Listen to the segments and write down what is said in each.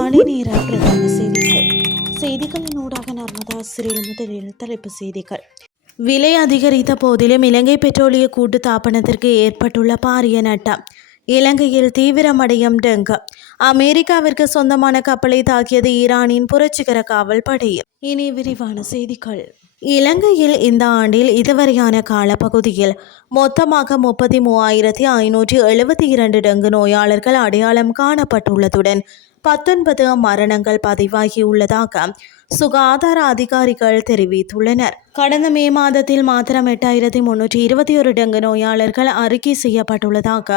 காலை நேர பிரதான செய்திகளின் ஊடாக நர்மதா சிறில் முதலில் தலைப்பு செய்திகள். விலை அதிகரித்த போதிலும் இலங்கை பெட்ரோலிய கூட்டு தாபனத்திற்கு ஏற்பட்டுள்ள பாரிய நட்டம். இலங்கையில் தீவிரமடையும் டெங்கு. அமெரிக்காவிற்கு சொந்தமான கப்பலை தாக்கியது ஈரானின் புரட்சிகர காவல் படை. இனி விரிவான செய்திகள். இலங்கையில் இந்த ஆண்டில் இதுவரையான காலப்பகுதியில் மொத்தமாக 33,572 டெங்கு நோயாளர்கள் அடையாளம் காணப்பட்டுள்ளதுடன் 19 மரணங்கள் பதிவாகியுள்ளதாக சுகாதார அதிகாரிகள் தெரிவித்துள்ளனர். கடந்த மே மாதத்தில் மாத்திரம் 8,321 டெங்கு நோயாளர்கள் அறிக்கை செய்யப்பட்டுள்ளதாக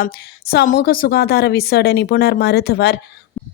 சமூக சுகாதார விசேட நிபுணர் மருத்துவர்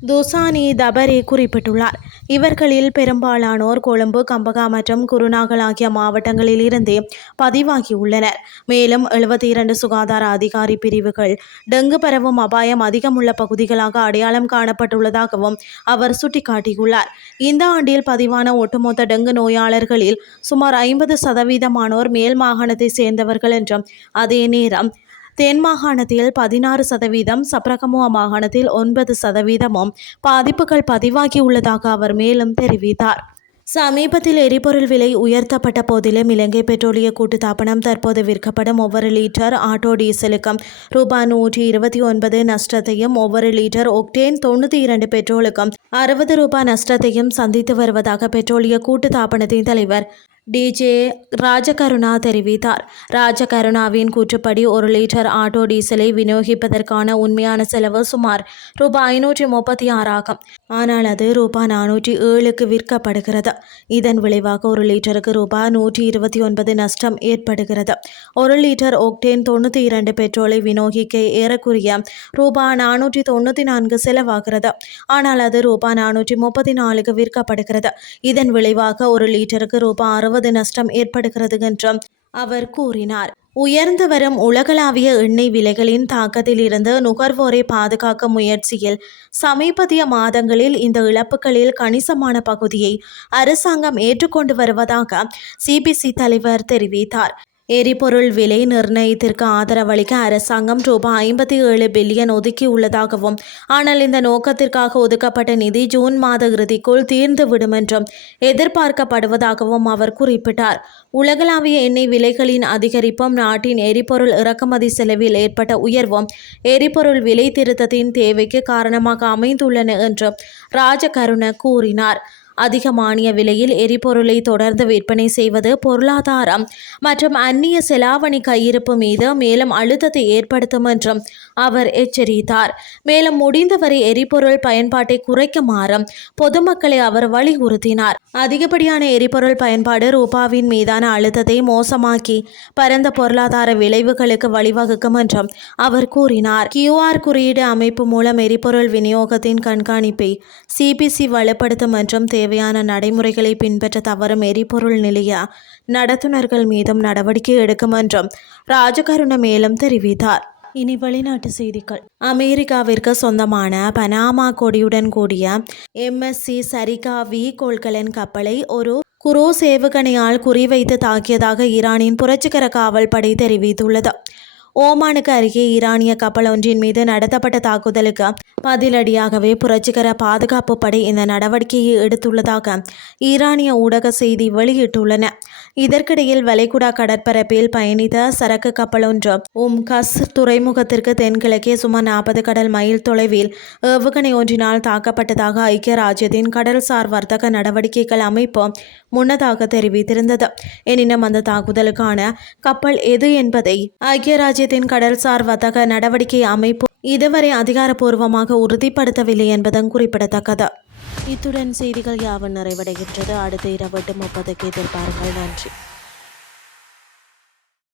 துசானி தபரே குறிப்பிட்டுள்ளார். இவர்களில் பெரும்பாலானோர் கொழும்பு, கம்பகா மற்றும் குருநாகல் ஆகிய மாவட்டங்களில் இருந்தே பதிவாகியுள்ளனர். மேலும் 72 சுகாதார அதிகாரி பிரிவுகள் டெங்கு பரவும் அபாயம் அதிகமுள்ள பகுதிகளாக அடையாளம் காணப்பட்டுள்ளதாகவும் அவர் சுட்டிக்காட்டியுள்ளார். இந்த ஆண்டில் பதிவான ஒட்டுமொத்த டெங்கு நோயாளர்களில் சுமார் 50% மேல் மாகாணத்தை சேர்ந்தவர்கள் என்றும், அதே நேரம் தென் மாகாணத்தில் 16%, சப்ரகமுவா மாகாணத்தில் 9% பாதிப்புகள் பதிவாகியுள்ளதாக அவர் மேலும் தெரிவித்தார். சமீபத்தில் எரிபொருள் விலை உயர்த்தப்பட்ட போதிலும் இலங்கை பெட்ரோலிய கூட்டுத்தாபனம் தற்போது விற்கப்படும் ஒவ்வொரு லிட்டர் ஆட்டோ டீசலுக்கும் ரூபாய் 129 நஷ்டத்தையும், ஒவ்வொரு லிட்டர் ஒக்டேன் 92 பெட்ரோலுக்கும் 60 ரூபாய் நஷ்டத்தையும் சந்தித்து வருவதாக பெட்ரோலிய கூட்டுத்தாபனத்தின் தலைவர் டிஜே ராஜகருணா தெரிவித்தார். ராஜகருணாவின் கூற்றுப்படி ஒரு லிட்டர் ஆட்டோ டீசலை விநியோகிப்பதற்கான உண்மையான செலவு சுமார் ரூபாய் 536 ஆகும். ஆனால் அது ரூபாய் 407க்கு விற்கப்படுகிறது. இதன் விளைவாக ஒரு லிட்டருக்கு ரூபாய் 129 நஷ்டம் ஏற்படுகிறது. ஒரு லிட்டர் ஒக்டேன் 92 பெட்ரோலை விநியோகிக்க ஏறக்குறைய ரூபாய் 494 செலவாகிறது. ஆனால் அது ரூபாய் 434க்கு விற்கப்படுகிறது. இதன் விளைவாக ஒரு லிட்டருக்கு ரூபாய் 60 நஷ்டம் ஏற்படுகிறது என்றும் அவர் கூறினார். உயர்ந்து வரும் உலகளாவிய எண்ணெய் விலைகளின் தாக்கத்தில் இருந்து நுகர்வோரை பாதுகாக்கும் முயற்சியில் சமீபத்திய மாதங்களில் இந்த இழப்புகளில் கணிசமான பகுதியை அரசாங்கம் ஏற்றுக்கொண்டு வருவதாக சிபிசி தலைவர் தெரிவித்தார். எரிபொருள் விலை நிர்ணயத்திற்கு ஆதரவளிக்க அரசாங்கம் ரூபாய் 57 பில்லியன் ஒதுக்கியுள்ளதாகவும், ஆனால் இந்த நோக்கத்திற்காக ஒதுக்கப்பட்ட நிதி ஜூன் மாத இறுதிக்குள் தீர்ந்துவிடும் என்றும் எதிர்பார்க்கப்படுவதாகவும் அவர் குறிப்பிட்டார். உலகளாவிய எண்ணெய் விலைகளின் அதிகரிப்பும், நாட்டின் எரிபொருள் இறக்குமதி செலவில் ஏற்பட்ட உயர்வும் எரிபொருள் விலை திருத்தத்தின் தேவைக்கு காரணமாக அமைந்துள்ளன என்று ராஜகருண கூறினார். அதிக மானிய விலையில் எரிபொருளை தொடர்ந்து விற்பனை செய்வது பொருளாதாரம் மற்றும் அந்நிய செலாவணி கையிருப்பு மீது மேலும் அழுத்தத்தை ஏற்படுத்தும் என்றும் அவர் எச்சரித்தார். மேலும் முடிந்தவரை எரிபொருள் பயன்பாட்டை குறைக்குமாறும் பொதுமக்களை அவர் வலியுறுத்தினார். அதிகப்படியான எரிபொருள் பயன்பாடு ரூபாவின் மீதான அழுத்தத்தை மோசமாக்கி பரந்த பொருளாதார விளைவுகளுக்கு வழிவகுக்கும் என்றும் அவர் கூறினார். QR குறியீடு அமைப்பு மூலம் எரிபொருள் விநியோகத்தின் கண்காணிப்பை சிபிசி வலுப்படுத்தும் என்றும், தேவையான நடைமுறைகளை பின்பற்ற தவறும் எரிபொருள் நிலைய நடத்துனர்கள் மீதும் நடவடிக்கை எடுக்கும் என்றும் ராஜகருண மேலும் தெரிவித்தார். இனி வெளிநாட்டு செய்திகள். அமெரிக்காவிற்கு சொந்தமான பனாமா கொடியுடன் கூடிய MSC சரிகா V கொள்கலன் கப்பலை ஒரு குரூஸ் ஏவுகணையால் குறிவைத்து தாக்கியதாக ஈரானின் புரட்சிகர காவல் படை தெரிவித்துள்ளது. ஓமானுக்கு அருகே ஈரானிய கப்பல் ஒன்றின் மீது நடத்தப்பட்ட தாக்குதலுக்கு பதிலடியாகவே புரட்சிகர பாதுகாப்பு படை இந்த நடவடிக்கையை எடுத்துள்ளதாக ஈரானிய ஊடக செய்தி வெளியிட்டுள்ளன. இதற்கிடையில் வளைகுடா கடற்பரப்பில் பயணித்த சரக்கு கப்பல் ஒன்று கஸ் துறைமுகத்திற்கு தென்கிழக்கே சுமார் 40 கடல் மைல் தொலைவில் ஏவுகணை ஒன்றினால் தாக்கப்பட்டதாக ஐக்கிய ராஜ்யத்தின் கடல்சார் வர்த்தக நடவடிக்கைகள் அமைப்பு முன்னதாக தெரிவித்திருந்தது. எனினும் அந்த தாக்குதலுக்கான கப்பல் எது என்பதை ஐக்கிய ராஜ்யத்தின் கடல்சார் வர்த்தக நடவடிக்கை அமைப்பு இதுவரை அதிகாரப்பூர்வமாக உறுதிப்படுத்தவில்லை என்பதும் குறிப்பிடத்தக்கது. இத்துடன் செய்திகள் யாவும் நிறைவடைகின்றது. அடுத்த இரவு 8:30 எதிர்பாருங்கள். நன்றி.